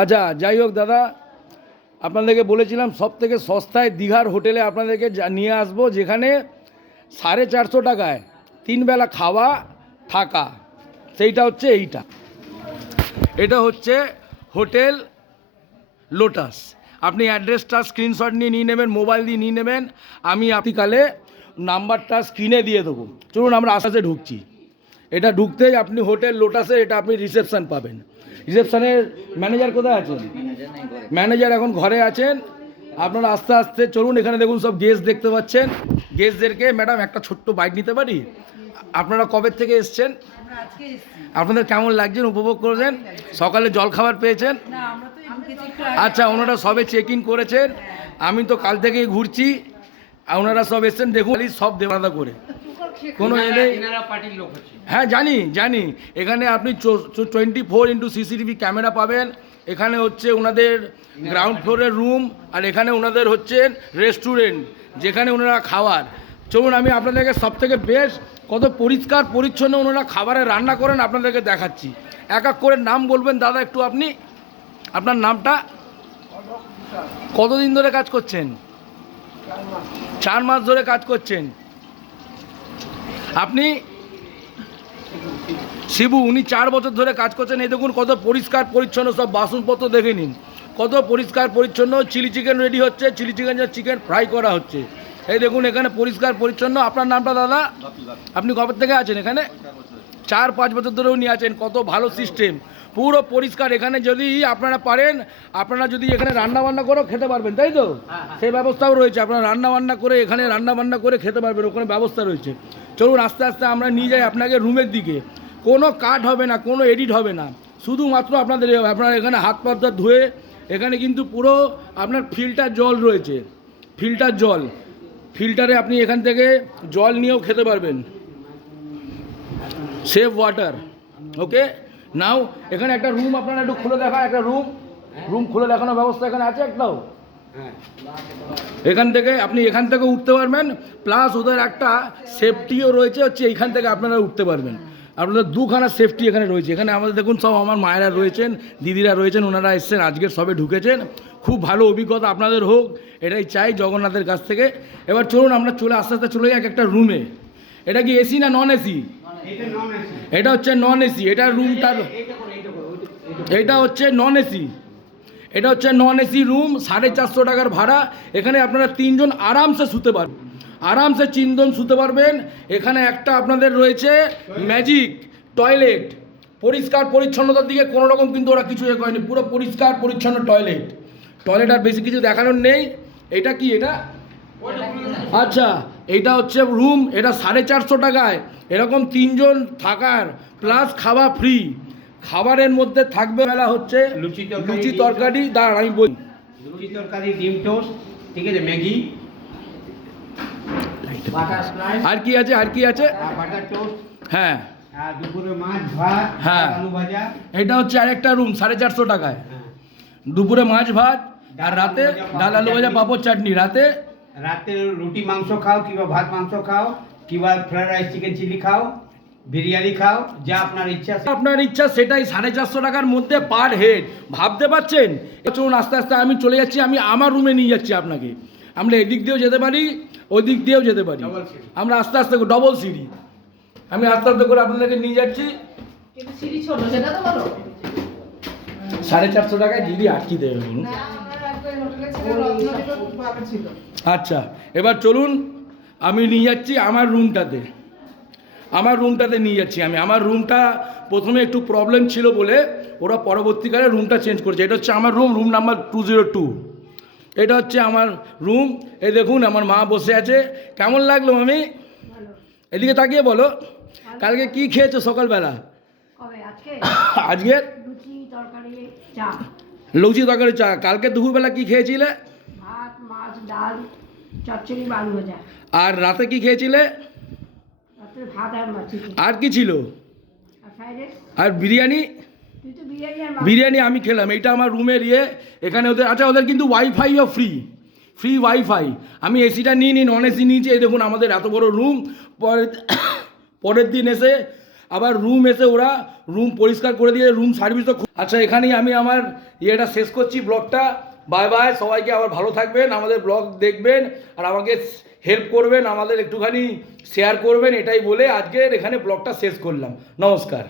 আচ্ছা যাই হোক দাদা, আপনাদেরকে বলেছিলাম সব থেকে সস্তায় দীঘার হোটেলে আপনাদেরকে নিয়ে আসব, যেখানে সাড়ে চারশো টাকায় তিন বেলা খাওয়া থাকা। সেইটা হচ্ছে এইটা। এটা হচ্ছে হোটেল লোটাস। আপনি অ্যাড্রেসটা স্ক্রিনশট নিয়ে নিয়ে নেবেন, মোবাইল দিয়ে নিয়ে নেবেন। আমি আপনিকালে নাম্বারটা স্ক্রিনে দিয়ে দেবো। চলুন আমরা আস্তে ঢুকছি। এটা ঢুকতেই আপনি হোটেল লোটাসে এটা আপনি রিসেপশান পাবেন। রিসেপশনের ম্যানেজার কোথায় আছেন? ম্যানেজার এখন ঘরে আছেন। আপনারা আস্তে আস্তে চলুন এখানে দেখুন সব গেস্ট দেখতে পাচ্ছেন। গেস্টদেরকে ম্যাডাম একটা ছোট্ট বাইক নিতে পারি? আপনারা কবে থেকে এসছেন? আমরা আজকে এসেছি। আপনাদের কেমন লাগছেন উপভোগ করেছেন? সকালে জল খাবার পেয়েছেন? না আমরা তো ঢুকেছি একটু আচ্ছা ওনারা সবে চেক ইন করেছেন। আমি তো কাল থেকেই ঘুরছি। ওনারা সব এসছেন দেখুন সব দেওয়াদা করে। কোনো এলে হ্যাঁ জানি জানি। এখানে আপনি twenty four into CCTV camera পাবেন। এখানে হচ্ছে ওনাদের গ্রাউন্ড ফ্লোরের রুম আর এখানে ওনাদের হচ্ছে রেস্টুরেন্ট যেখানে ওনারা খাওয়ার। চলুন আমি আপনাদেরকে সব থেকে বেশ কত পরিষ্কার পরিচ্ছন্ন ওনারা খাবারে রান্না করেন আপনাদেরকে দেখাচ্ছি। এক এক করে নাম বলবেন দাদা একটু আপনি। আপনার নামটা? কতদিন ধরে কাজ করছেন? চার মাস ধরে কাজ করছেন। আপনি শিবু, উনি চার বছর ধরে কাজ করছেন। এই দেখুন কত পরিষ্কার, পরিচ্ছন্ন সব বাসনপত্র দেখে নিন। কত পরিষ্কার, পরিচ্ছন্ন, চিলি চিকেন রেডি হচ্ছে। চিলি চিকেন চিকেন ফ্রাই করা হচ্ছে। এই দেখুন এখানে পরিষ্কার, পরিচ্ছন্ন। আপনার নামটা দাদা? আপনি কবে থেকে আছেন এখানে? চার, পাঁচ বছর ধরে উনি আছেন, কত ভালো সিস্টেম পুরো পরিষ্কার। এখানে যদি আপনারা পারেন, আপনারা যদি এখানে রান্না বান্না করেও খেতে পারবেন, তাই তো? সেই ব্যবস্থাও রয়েছে। আপনারা রান্না বান্না করে এখানে রান্না বান্না করে খেতে পারবেন, ওখানে ব্যবস্থা রয়েছে। চলুন, আস্তে আস্তে আমরা নিয়ে যাই আপনাকে রুমের দিকে। কোনো কাট হবে না, কোনো এডিট হবে না। শুধুমাত্র আপনাদের আপনার এখানে হাত পাত ধুয়ে এখানে কিন্তু পুরো আপনার ফিল্টার জল রয়েছে। ফিল্টার জল। ফিল্টারে আপনি এখান থেকে জল নিয়েও খেতে পারবেন। সেভ ওয়াটার ওকে নাও এখানে একটা রুম আপনারা একটু খুলে দেখা একটা রুম রুম খুলে দেখানোর ব্যবস্থা এখানে আছে একটাও? এখান থেকে আপনি এখান থেকে উঠতে পারবেন প্লাস ওদের একটা সেফটিও রয়েছে, হচ্ছে এইখান থেকে আপনারা উঠতে পারবেন। আপনাদের দুখানা সেফটি এখানে রয়েছে। এখানে আমাদের দেখুন সব আমার মায়েরা রয়েছেন, দিদিরা রয়েছেন, ওনারা এসছেন, আজকের সবে ঢুকেছেন। খুব ভালো অভিজ্ঞতা আপনাদের হোক, এটাই চাই জগন্নাথের কাছ থেকে। এবার চলুন, আমরা চলে, আস্তে আস্তে চলে যাই এক একটা রুমে এটা কি এসি না নন এসি এটা হচ্ছে নন এসি এটা রুমটার এটা হচ্ছে নন এসি এটা হচ্ছে নন এসি রুম সাড়ে চারশো টাকার ভাড়া। এখানে আপনারা তিনজন আরামসে শুতে পারবেন আরামসে তিনজন শুতে পারবেন। এখানে একটা আপনাদের রয়েছে ম্যাজিক টয়লেট পরিষ্কার পরিচ্ছন্নতার দিকে কোনো রকম কিন্তু ওরা কিছু এ করেনি পুরো পরিষ্কার পরিচ্ছন্ন টয়লেট টয়লেট আর বেশি কিছু দেখানোর নেই। এটা কি এটা? আচ্ছা এটা হচ্ছে রুম এটা সাড়ে চারশো টাকায়। এরকম তিনজন থাকার প্লাস খাওয়া ফ্রি খাবারের মধ্যে থাকবে বেলা হচ্ছে লুচি তরকারি, লুচি তরকারি দাঁড় আমি বলি। লুচি তরকারি ডিম টোস্ট ঠিক আছে ম্যাগি। আর কি আছে আর কি আছে? হ্যাঁ। দুপুরে মাছ ভাত হ্যাঁ। এটা হচ্ছে আরেকটা রুম সাড়ে চারশো টাকায়। হ্যাঁ। দুপুরে মাছ ভাত আর রাতে ডাল আলু ভাজা পাপড় চাটনি। রাতে রাতে রুটি মাংস খাও কিংবা ভাত মাংস খাও কিংবা ফ্রাইড রাইস চিকেন চিলি খাও বিরিয়ানি খাও যা আপনার ইচ্ছা আপনার ইচ্ছা সেটাই সাড়ে চারশো টাকার মধ্যে পার হেড ভাবতে পারছেন? চলুন আস্তে আস্তে আমি চলে যাচ্ছি আমি আমার রুমে নিয়ে যাচ্ছি আপনাকে। আমরা এদিক দিয়েও যেতে পারি ওই দিক দিয়েও যেতে পারি। আমরা আস্তে আস্তে ডবল সিঁড়ি আমি আস্তে আস্তে করে আপনাদেরকে নিয়ে যাচ্ছি। সিঁড়ি ছোট সেটা তো বলো সাড়ে চারশো টাকায় দিদি আটকি দেবে বলুন। আচ্ছা এবার চলুন আমি নিয়ে যাচ্ছি আমার রুমটাতে। আমার রুমটাতে নিয়ে যাচ্ছি আমি। আমার রুমটা প্রথমে একটু প্রবলেম ছিল বলে ওরা পরবর্তীকালে রুমটা চেঞ্জ করেছে। এটা হচ্ছে আমার room room number two zero two এটা হচ্ছে আমার রুম এই দেখুন আমার মা বসে আছে। কেমন লাগল আমি এদিকে তাকিয়ে বলো কালকে কি খেয়েছো সকালবেলা? কবে? আজকে? আজকে? লুচি তরকারি চা কালকে দুপুরবেলা কি খেয়েছিলে? ভাত মাছ ডাল চচ্চড়ি ভাজা। আর রাতে কি খেয়েছিলে? রাত্রে ভাত আর মাছ আর কি ছিল? আর বিরিয়ানি? বিরিয়ানি আমি খেলাম এটা আমার রুমের ইয়ে। এখানে ওদের আচ্ছা ওদের কিন্তু ওয়াইফাইও ফ্রি ফ্রি ওয়াইফাই আমি এসিটা নিয়ে নিই নন এসি নিয়েছি এই দেখুন আমাদের এত বড় রুম পরের পরের দিন এসে আবার রুম এসে ওরা রুম পরিষ্কার করে দিয়ে রুম সার্ভিসও আচ্ছা এখানেই আমি আমার ইয়েটা শেষ করছি ব্লগটা বাই বাই সবাইকে আবার ভালো থাকবেন, আমাদের ব্লগ দেখবেন, আর আমাকে হেল্প করবেন, আমাদের একটুখানি শেয়ার করবেন, এটাই বলে আজকের এখানে ব্লগটা শেষ করলাম। নমস্কার।